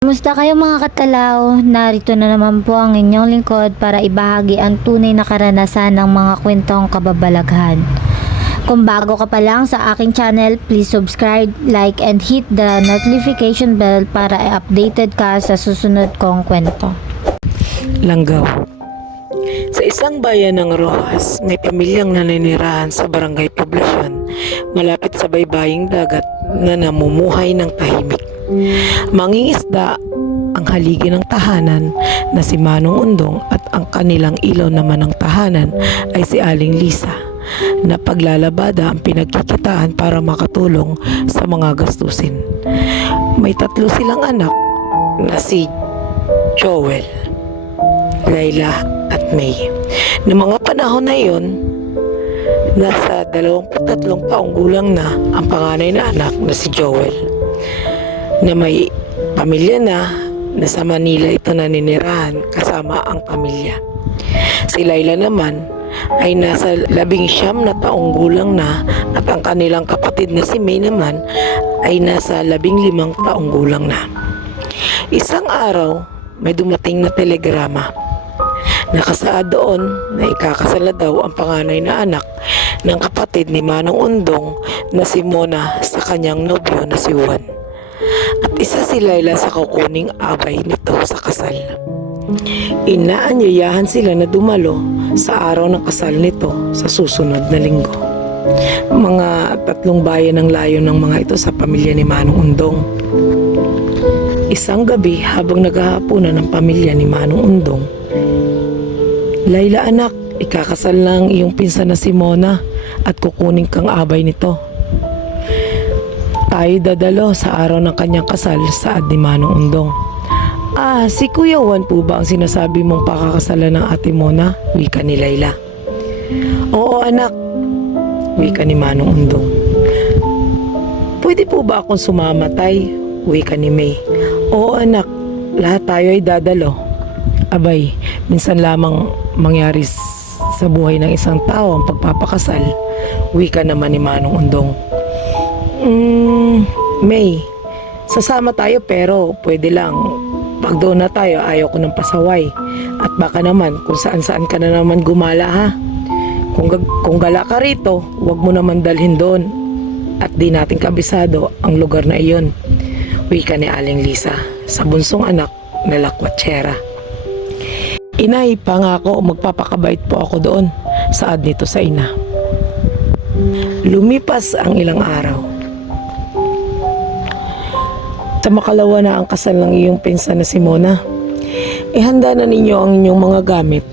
Kumusta kayo mga katalaw? Narito na naman po ang inyong lingkod para ibahagi ang tunay na karanasan ng mga kwentong kababalaghan. Kung bago ka pa lang sa aking channel, please subscribe, like, and hit the notification bell para updated ka sa susunod kong kwento. Langgaw. Sa isang bayan ng Rojas, may pamilyang naninirahan sa barangay Poblasyon, malapit sa baybaying dagat na namumuhay ng tahimik. Mangingisda ang haligi ng tahanan na si Manong Undong at ang kanilang ilaw naman ng tahanan ay si Aling Lisa, na paglalabada ang pinagkikitaan para makatulong sa mga gastusin. May 3 silang anak na si Joel, Layla at May. Noong mga panahon na iyon, nasa 23 taong gulang na ang panganay na anak na si Joel, na may pamilya na sa Manila ito naninirahan kasama ang pamilya. Si Layla naman ay nasa 19 na taong gulang na at ang kanilang kapatid na si May naman ay nasa 15 taong gulang na. Isang araw, may dumating na telegrama. Nakasaad doon na ikakasal na daw ang panganay na anak ng kapatid ni Manong Undong na si Mona sa kanyang nobyo na si Juan. At isa si Layla sa kukuning abay nito sa kasal. Inaanyayahan sila na dumalo sa araw ng kasal nito sa susunod na linggo. Mga 3 bayan ang layo ng mga ito sa pamilya ni Manong Undong. Isang gabi habang naghahapunan ng pamilya ni Manong Undong, "Layla anak, ikakasal lang iyong pinsan na si Mona at kukunin kang abay nito. Tayo dadalo sa araw ng kanyang kasal sa ni Manong Undong." "Ah, si Kuya Juan po ba ang sinasabi mong pakakasalan ng ate Mona?" wika ni Layla. "Oo anak," wika ni Manong Undong. "Pwede po ba akong sumamatay?" wika ni May. "Oo anak, lahat tayo ay dadalo." "Abay, minsan lamang mangyari sa buhay ng isang tao ang pagpapakasal," wika naman ni Manong Undong. May, sasama tayo pero pwede lang pag doon na tayo, ayaw ko ng pasaway. At baka naman kung saan-saan ka na naman gumala ha. Kung gala ka rito, wag mo naman dalhin doon at di natin kabisado ang lugar na iyon," wika ni Aling Lisa sa bunsong anak na lakwatsera. "Inay, pangako magpapakabait po ako doon," saad nito sa ina. Lumipas ang ilang araw. Sa makalawa na ang kasal ng iyong pinsan na si Mona, ihanda na ninyo ang inyong mga gamit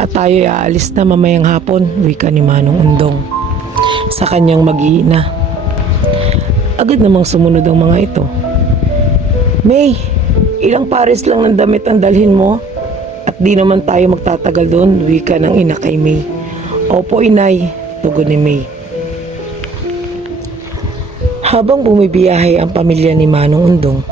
at tayo ay aalis na mamayang hapon, wika ni Manong Undong sa kanyang mag-iina. Agad namang sumunod ang mga ito. "May, ilang pares lang ng damit ang dalhin mo at di naman tayo magtatagal doon," wika ng ina kay May. "Opo inay," tugon ni May. Habang bumibiyahe ang pamilya ni Manong Undong,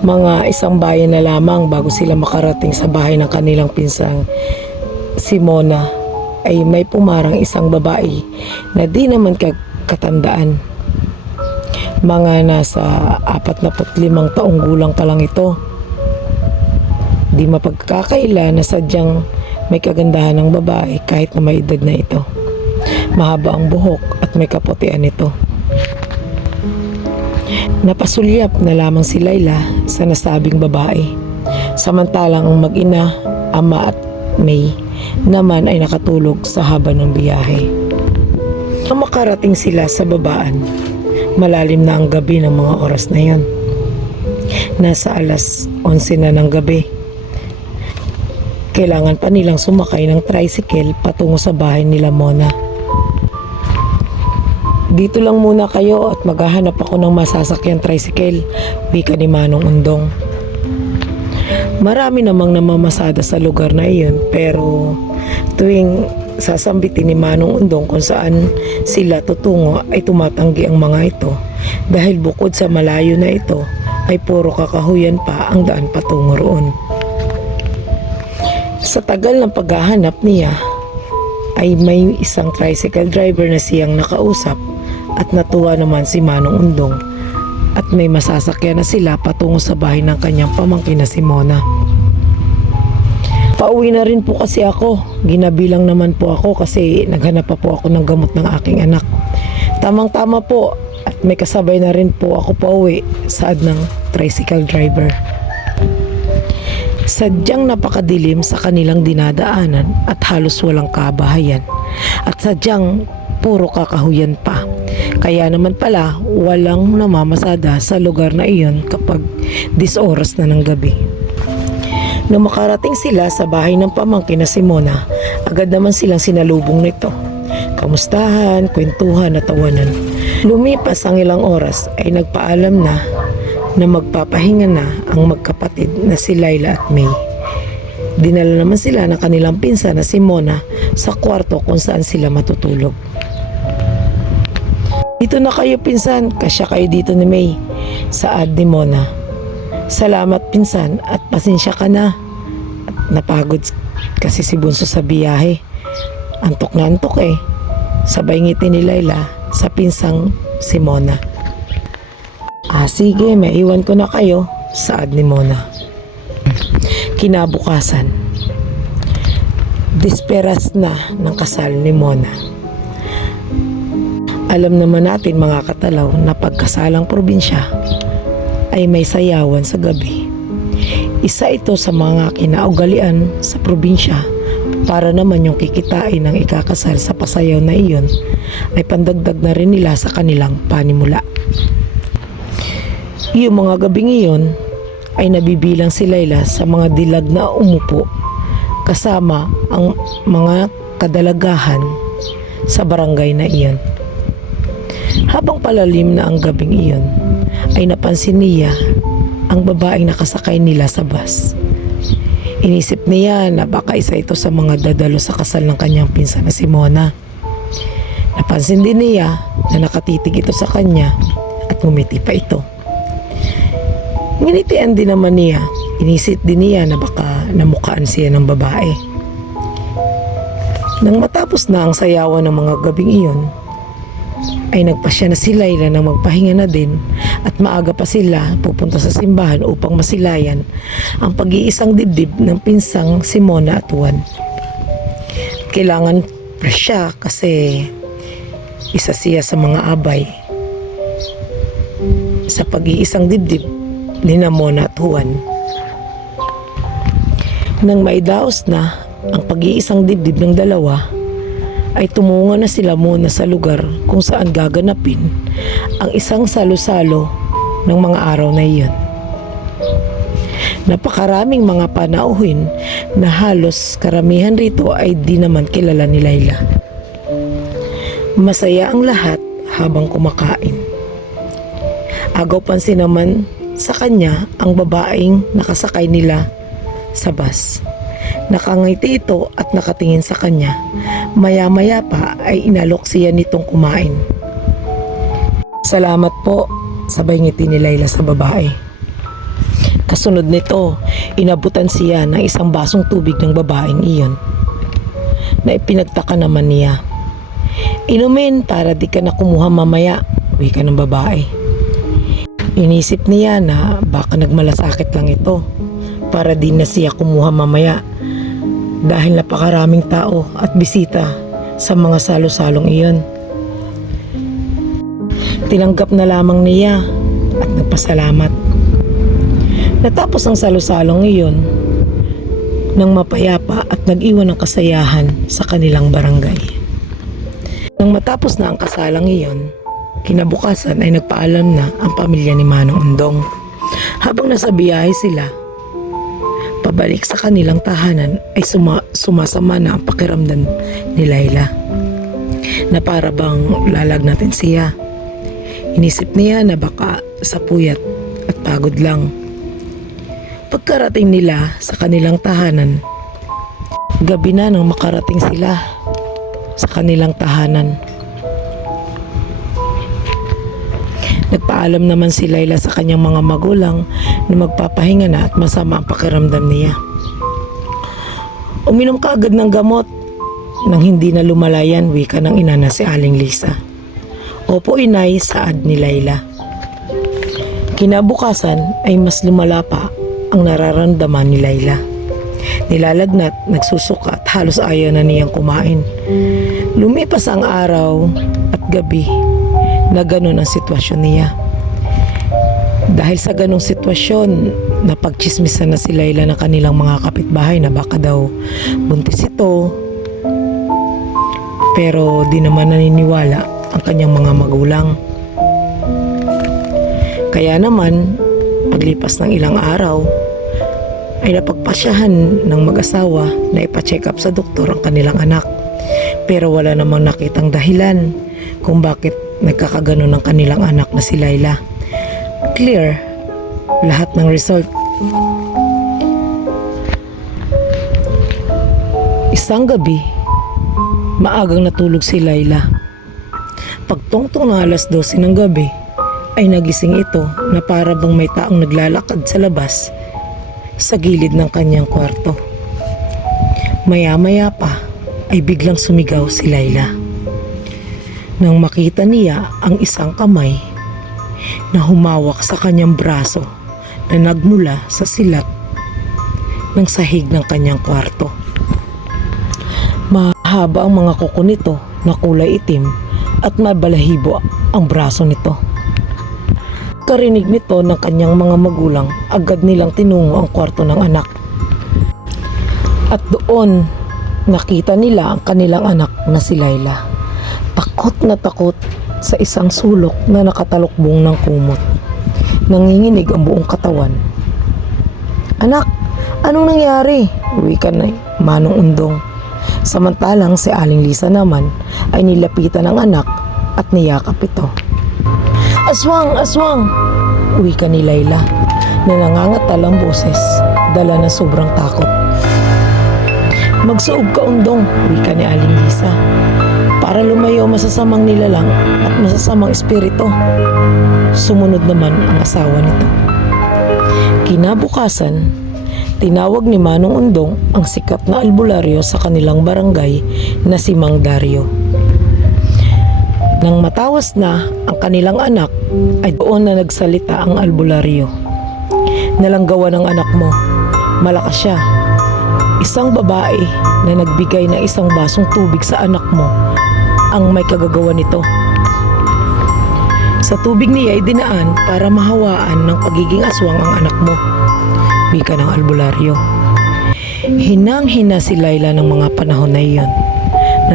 mga 1 bayan na lamang bago sila makarating sa bahay ng kanilang pinsang si Mona, ay may pumarang isang babae na di naman katandaan. Mga nasa 45 taong gulang pa lang ito. Di mapagkakaila na sadyang may kagandahan ng babae kahit na may edad na ito. Mahaba ang buhok at may kaputian ito. Napasulyap na lamang si Layla sa nasabing babae, samantalang ang mag-ina, ama at May naman ay nakatulog sa haba ng biyahe. Nang makarating sila sa babaan, malalim na ang gabi ng mga oras na yon. Nasa alas 11 na ng gabi. Kailangan pa nilang sumakay ng tricycle patungo sa bahay nila Mona. "Dito lang muna kayo at maghahanap ako ng masasakyan tricycle," wika ni Manong Undong. Marami namang namamasada sa lugar na iyon, pero tuwing sasambitin ni Manong Undong kung saan sila tutungo ay tumatanggi ang mga ito dahil bukod sa malayo na ito ay puro kakahuyan pa ang daan patungo roon. Sa tagal ng paghahanap niya ay may isang tricycle driver na siyang nakausap at natuwa naman si Manong Undong at may masasakyan na sila patungo sa bahay ng kanyang pamangkin na si Mona. Pauwi na rin po kasi ako. Ginabilang naman po ako kasi naghanap pa po ako ng gamot ng aking anak. Tamang-tama po at may kasabay na rin po ako pauwi saad ng tricycle driver. Sadyang napakadilim sa kanilang dinadaanan at halos walang kabahayan. At sadyang puro kakahuyan pa. Kaya naman pala walang namamasada sa lugar na iyon kapag 10 oras na ng gabi. Nung makarating sila sa bahay ng pamangkin na si Mona, agad naman silang sinalubong nito. Kamustahan, kwentuhan at tawanan. Lumipas ang ilang oras ay nagpaalam na magpapahinga na ang magkapatid na si Laila at May. Dinala naman sila ng kanilang pinsan na si Mona sa kwarto kung saan sila matutulog. Dito na kayo pinsan, kasya kayo dito ni May, saad ni Mona. Salamat pinsan at pasensya ka na. At napagod kasi si Bunso sa biyahe. Antok na antok eh. Sabay ngiti ni Laila sa pinsang si Mona. Sige, maiwan ko na kayo, saad ni Mona. Kinabukasan, disperas na ng kasal ni Mona. Alam naman natin mga katalaw na pagkasalang probinsya ay may sayawan sa gabi. Isa ito sa mga kinaugalian sa probinsya para naman yung kikitain ng ikakasal sa pasayaw na iyon ay pandagdag na rin nila sa kanilang panimula. Yung mga gabing iyon ay nabibilang si Laila sa mga dilag na umupo kasama ang mga kadalagahan sa barangay na iyon. Habang palalim na ang gabing iyon, ay napansin niya ang babaeng nakasakay nila sa bus. Inisip niya na baka isa ito sa mga dadalo sa kasal ng kanyang pinsan na si Mona. Napansin din niya na nakatitig ito sa kanya at ngumiti pa ito. Nginitian din naman niya, inisip din niya na baka namukaan siya ng babae. Nang matapos na ang sayawan ng mga gabing iyon, ay nagpasya na si Laila na magpahinga na din at maaga pa sila pupunta sa simbahan upang masilayan ang pag-iisang dibdib ng pinsang si Mona at Juan. Kailangan presya kasi isa siya sa mga abay sa pag-iisang dibdib ni Mona at Juan. Nang maidaos na ang pag-iisang dibdib ng dalawa, ay tumungo na sila muna sa lugar kung saan gaganapin ang isang salo-salo ng mga araw na iyon. Napakaraming mga panauhin na halos karamihan rito ay di naman kilala ni Laila. Masaya ang lahat habang kumakain. Agaw pansin naman sa kanya ang babaeng nakasakay nila sa bus. Nakangiti ito at nakatingin sa kanya. Maya-maya pa ay inalok siya nitong kumain. Salamat po, sabay ngiti ni Laila sa babae. Kasunod nito, inabutan siya ng isang basong tubig ng babaeng iyon na ipinagtaka naman niya. Inumin para di ka na kumuha mamaya, wika ng babae. Inisip niya na baka nagmalasakit lang ito para di na siya kumuha mamaya dahil napakaraming tao at bisita sa mga salo-salong iyon. Tinanggap na lamang niya at nagpasalamat. Natapos ang salo-salong iyon nang mapayapa at nag-iwan ng kasayahan sa kanilang barangay. Nang matapos na ang kasalang iyon, kinabukasan ay nagpaalam na ang pamilya ni Manong Undong. Habang nasa biyahe sila, pabalik sa kanilang tahanan ay sumasama na ang pakiramdam ni Laila na para bang lalagnatin siya. Inisip niya na baka sa puyat at pagod lang. Pagkarating nila sa kanilang tahanan, gabi na nang makarating sila sa kanilang tahanan. Nagpaalam naman si Laila sa kanyang mga magulang na magpapahinga na at masama ang pakiramdam niya. Uminom ka agad ng gamot nang hindi na lumalayan, wika ng ina na si Aling Lisa. Opo inay, saad ni Laila. Kinabukasan ay mas lumala pa ang nararamdaman ni Layla. Nilalagnat, nagsusuka at halos ayaw na niyang kumain. Lumipas ang araw at gabi na ganun ang sitwasyon niya. Dahil sa ganung sitwasyon, napagchismisan na si Layla ng kanilang mga kapitbahay na baka daw buntis ito. Pero di naman naniniwala ang kanyang mga magulang. Kaya naman, paglipas ng ilang araw, ay napagpasyahan ng mag-asawa na ipa-check up sa doktor ang kanilang anak. Pero wala namang nakitang dahilan kung bakit nagkakaganon ng kanilang anak na si Layla. Clear lahat ng result. Isang gabi, maagang natulog si Layla. Pagtungtong na alas 12 ng gabi, ay nagising ito na para bang may taong naglalakad sa labas sa gilid ng kanyang kwarto. Maya-maya pa ay biglang sumigaw si Layla. Nang makita niya ang isang kamay na humawak sa kanyang braso na nagmula sa silat ng sahig ng kanyang kwarto. Mahaba ang mga kuko nito na kulay itim at mabalahibo ang braso nito. Karinig nito ng kanyang mga magulang, agad nilang tinungo ang kwarto ng anak. At doon, nakita nila ang kanilang anak na si Layla. Takot na takot sa isang sulok na nakatalukbong ng kumot. Nanginginig ang buong katawan. "Anak, anong nangyari?" wika na Manong Undong. Samantalang si Aling Lisa naman ay nilapitan ng anak at niyakap ito. "Aswang! Aswang!" wika ni Layla na nangangatal ang boses, dala na sobrang takot. "Magsuog ka, Undong!" wika ni Aling Lisa, "para lumayo masasamang nilalang at masasamang espiritu." Sumunod naman ang asawa nito. Kinabukasan, tinawag ni Manong Undong ang sikat na albularyo sa kanilang barangay na si Mang Dario. Nang matawas na ang kanilang anak, ay doon na nagsalita ang albularyo. "Nalanggawan ng anak mo. Malakas siya. Isang babae na nagbigay ng isang basong tubig sa anak mo ang may kagagawa nito. Sa tubig niya ay dinaan para mahawaan ng pagiging aswang ang anak mo," wika ng albularyo. Hinang-hina si Layla ng mga panahon na iyon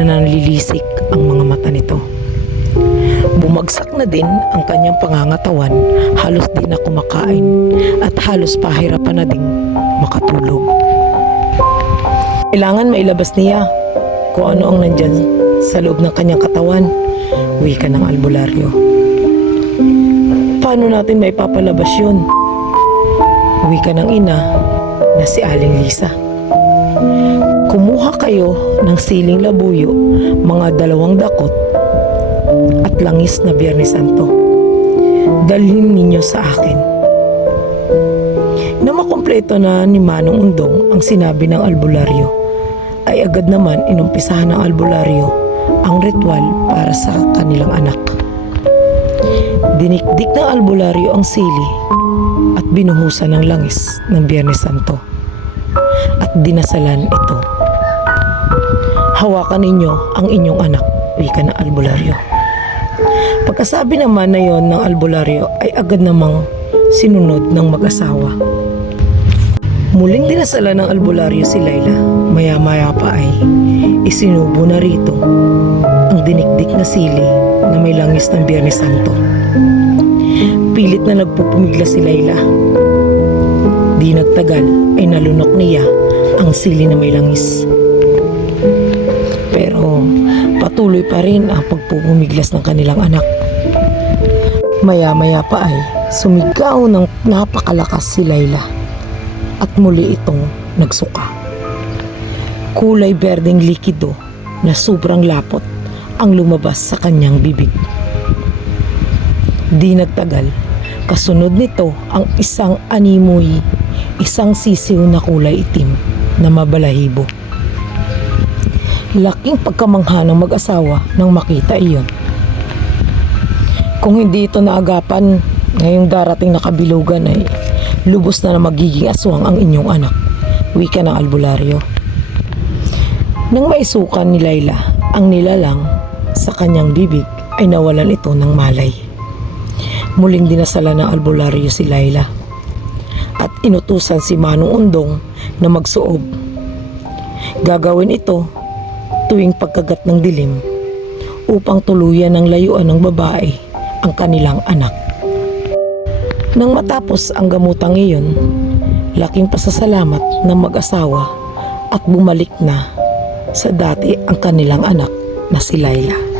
na nanlilisik ang mga mata nito. Bumagsak na din ang kanyang pangangatawan, halos di na kumakain at halos pahirapan na ding makatulog. Kailangan mailabas niya kung ano ang nandyan sa loob ng kanyang katawan, wika ng albularyo. "Paano natin maipapalabas yun?" wika ng ina na si Aling Lisa. "Kumuha kayo ng siling labuyo, mga 2 dakot at langis na Biyernes Santo. Dalhin ninyo sa akin." Na makumpleto na ni Manong Undong ang sinabi ng albularyo, ay agad naman inumpisahan ng albularyo ang ritual para sa kanilang anak. Dinikdik ng albularyo ang sili at binuhusan ng langis ng Biyernes Santo at dinasalan ito. "Hawakan ninyo ang inyong anak," wika ng albularyo. Pagkasabi naman na yon ng albularyo ay agad namang sinunod ng mag-asawa. Muling dinasalan ng albularyo si Layla. Maya-maya pa ay isinubo na rito ang dinikdik na sili na may langis ng Biyernes Santo. Pilit na nagpupumigla si Layla. Di nagtagal ay nalunok niya ang sili na may langis. Pero patuloy pa rin ang pagpupumiglas ng kanilang anak. Maya-maya pa ay sumigaw ng napakalakas si Layla at muli itong nagsuka. Kulay berdeng likido na sobrang lapot ang lumabas sa kanyang bibig. Di nagtagal, kasunod nito ang isang animoy, isang sisiw na kulay itim na mabalahibo. Laking pagkamangha ng mag-asawa nang makita iyon. Kung hindi ito naagapan Ngayong darating na kabilugan ay lubos na magiging aswang ang inyong anak, wika ng albularyo. Nang maisukan ni Layla ang nilalang sa kanyang bibig ay nawalan ito ng malay. Muling dinasala ng albularyo si Layla at inutusan si Manong Undong na magsuob. Gagawin ito tuwing pagkagat ng dilim upang tuluyan ng layuan ng babae ang kanilang anak. Nang matapos ang gamutang iyon, laking pasasalamat ng mag-asawa at bumalik na sa dati ang kanilang anak na si Layla.